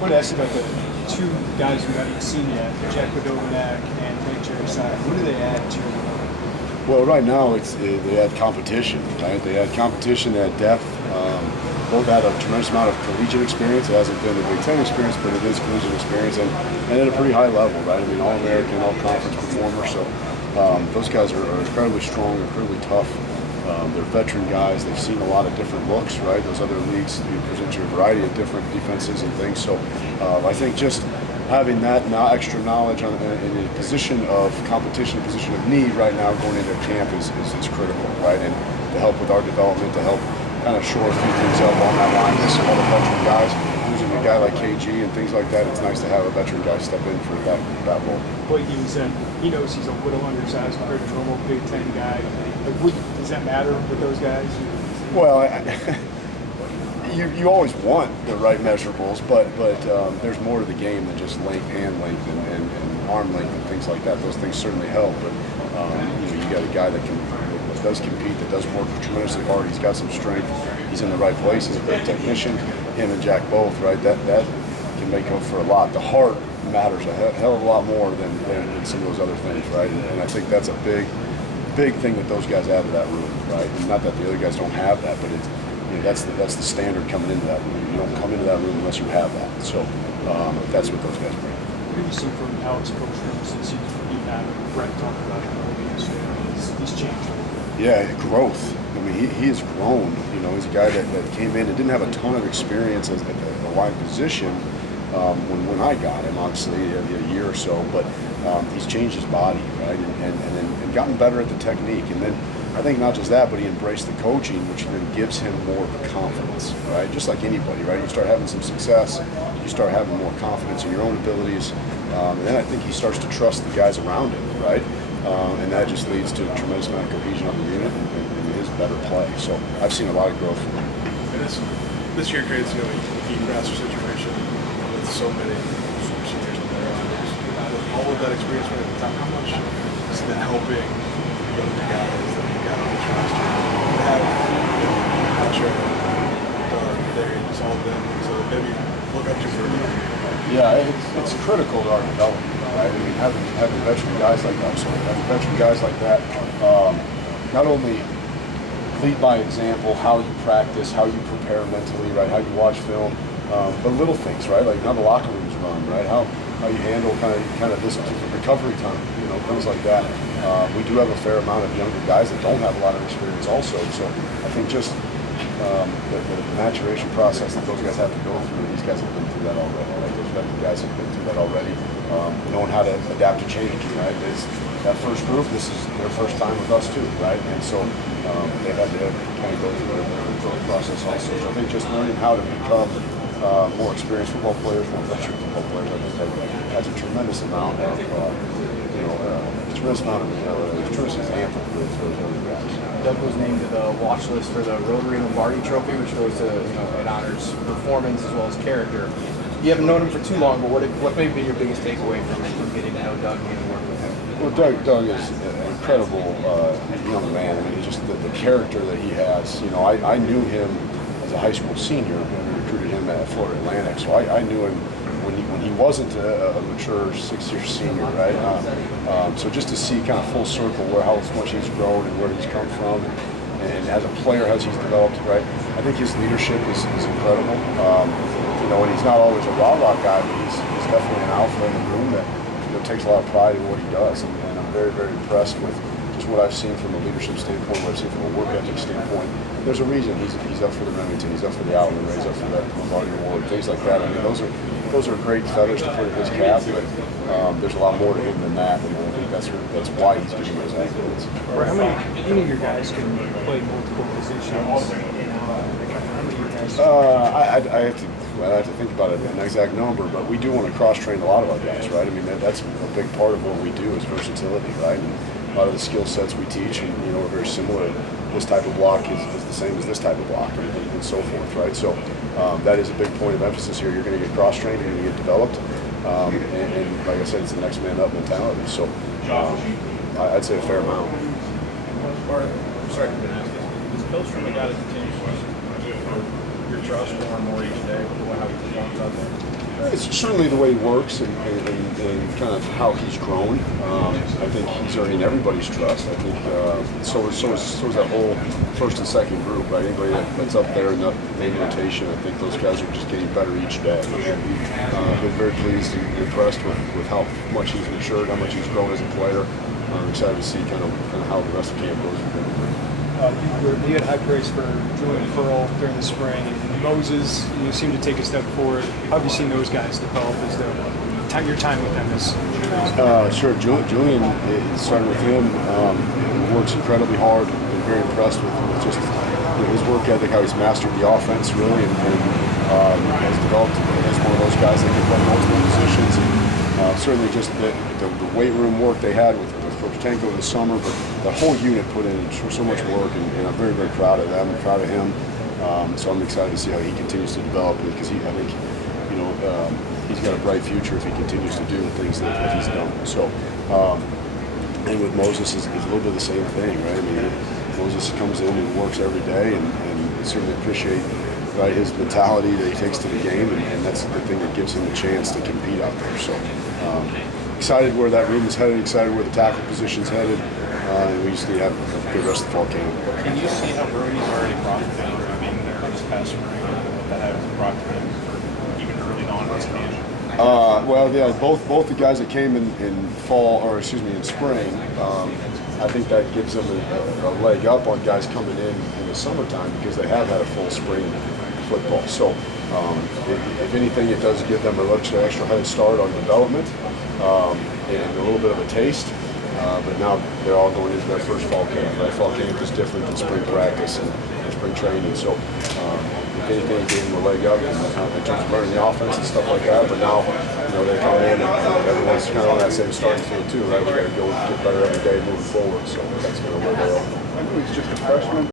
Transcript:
I want to ask you about the two guys we haven't seen yet, Jack Badovanak and Nick Jerry. What do they add to your role? Well, right now they had competition, right? They had competition, they had depth. Both had a tremendous amount of collegiate experience. It hasn't been a Big Ten experience, but it is collegiate experience, and at a pretty high level, right? I mean, All-American, All-Conference performer. So those guys are incredibly strong, incredibly tough. They're veteran guys. They've seen a lot of different looks, right? Those other leagues present you a variety of different defenses and things. So I think just having that extra knowledge in a position of competition, a position of need right now going into camp is critical, right? And to help with our development, to help kind of shore a few things up on that line with some other veteran guys. Losing a guy like KG and things like that, it's nice to have a veteran guy step in for that role. Blake even said he knows he's a little undersized compared to a normal Big Ten guy. Does that matter with those guys? Well, you always want the right measurables, but there's more to the game than just length, hand length, and arm length and things like that. Those things certainly help, but you got a guy that does compete, that does work tremendously hard. He's got some strength. He's in the right place. He's a great technician. Him and Jack both, right? That can make up for a lot. The heart matters a hell of a lot more than some of those other things, right? And I think that's a big thing that those guys add to that room, right? And not that the other guys don't have that, but that's the standard coming into that room. You don't come into that room unless you have that. So that's what those guys bring. What have you seen from Alex Coach since you've had Brett talk about he's changed? Yeah, growth. I mean, he has grown. He's a guy that came in and didn't have a ton of experience at the wide position when I got him, obviously, a year or so. But he's changed his body, right, and gotten better at the technique. And then I think not just that, but he embraced the coaching, which then gives him more confidence, right? Just like anybody, right? You start having some success, you start having more confidence in your own abilities, and then I think he starts to trust the guys around him, right? And that just leads to a tremendous amount of cohesion on the unit and his better play. So I've seen a lot of growth from him. And this year creates a unique roster situation with so many super seniors and their honors. All of that experience right at the time, how much is that helping the younger guys that you got on this roster to have Patrick, Doug, Darius, all of them, so that maybe look up to for a year? Yeah, it's critical to our development. Right? I mean, having veteran guys like that, not only lead by example, how you practice, how you prepare mentally, right? How you watch film, but little things, right? Like how the locker rooms run, right? How you handle kind of this recovery time, things like that. We do have a fair amount of younger guys that don't have a lot of experience, also. So I think just the maturation process that those guys have to go through, these guys have been through that already, right? Those veteran guys have been through that already, knowing how to adapt to change, right? That first group, this is their first time with us too, right? And so they've had to kind of go through their growth process also. So I think just learning how to become more experienced football players, more veteran football players, I think that's a tremendous amount of, tremendous example for those other guys. Doug was named to the watch list for the Rotary Lombardi Trophy, which goes to, it honors performance as well as character. You haven't known him for too long, but what may have been your biggest takeaway from getting to know Doug and getting to work with him? Well, Doug is an incredible young man. I mean, just the character that he has. I knew him as a high school senior when we recruited him at Florida Atlantic, so I knew him when he wasn't a mature 6-year senior, right? So just to see kind of full circle how much he's grown and where he's come from, and as a player, how he's developed, right? I think his leadership is incredible. And he's not always a rah-rah guy, but he's definitely an alpha in the room that takes a lot of pride in what he does. And I'm very, very impressed with just what I've seen from a leadership standpoint, what I've seen from a work ethic standpoint. There's a reason he's up for the Remington, he's up for the Outland, he's up for that Lombardi Award, things like that. I mean, those are great feathers to put in his cap, but there's a lot more to him than that, and I think that's why he's getting those accolades. How many of your guys can play multiple positions? I have to think about an exact number, but we do want to cross-train a lot of our guys, right? I mean, that's a big part of what we do is versatility, right? And a lot of the skill sets we teach, and are very similar. This type of block is the same as this type of block, and so forth, right? So that is a big point of emphasis here. You're going to get cross-trained, you're going to get developed, and like I said, it's the next man up mentality. So I'd say a fair amount. Bart, I'm sorry to ask this. Is Coach from a guy that continues your trust more and more each day with how he performs out there? It's certainly the way he works and kind of how he's grown. I think he's earning everybody's trust. I think so is that whole first and second group. Right? Anybody that's up there in the main rotation, I think those guys are just getting better each day. Been very pleased and impressed with how much he's matured, how much he's grown as a player. I'm excited to see kind of how the rest of camp goes with him. You had high praise for Julian Pearl during the spring, and Moses, you seem to take a step forward. How have you seen those guys develop as your time with them is? Sure, Julian, starting with him, works incredibly hard. Been very impressed with just his work ethic, how he's mastered the offense really, and has developed as one of those guys that can play multiple positions. And certainly just the weight room work they had with Coach Tanko in the summer, but the whole unit put in so much work, and I'm very, very proud of them, proud of him. So I'm excited to see how he continues to develop, because I think he's got a bright future if he continues to do the things that he's done. So, and with Moses is a little bit of the same thing, right? I mean, Moses comes in and works every day, and certainly appreciate his mentality that he takes to the game, and that's the thing that gives him a chance to compete out there. So. Excited where that room is headed, excited where the tackle position's headed, and we just need to have a good rest of the fall camp. Can you see how Brody's already brought the thing from being there this past spring, what that has brought to him for even early on in his camp? Well, yeah, both the guys that came in fall, or excuse me, in spring, I think that gives them a leg up on guys coming in the summertime, because they have had a full spring football. So if anything, it does give them a extra head start on development and a little bit of a taste. But now they're all going into their first fall camp. Right? Fall camp is different than spring practice and spring training. So if anything, it gave them a leg up in terms of learning the offense and stuff like that. But now, they come in and everyone's kind of on that same starting field too, right? We got to go get better every day moving forward. So that's kind of where they are. I know he's just a freshman.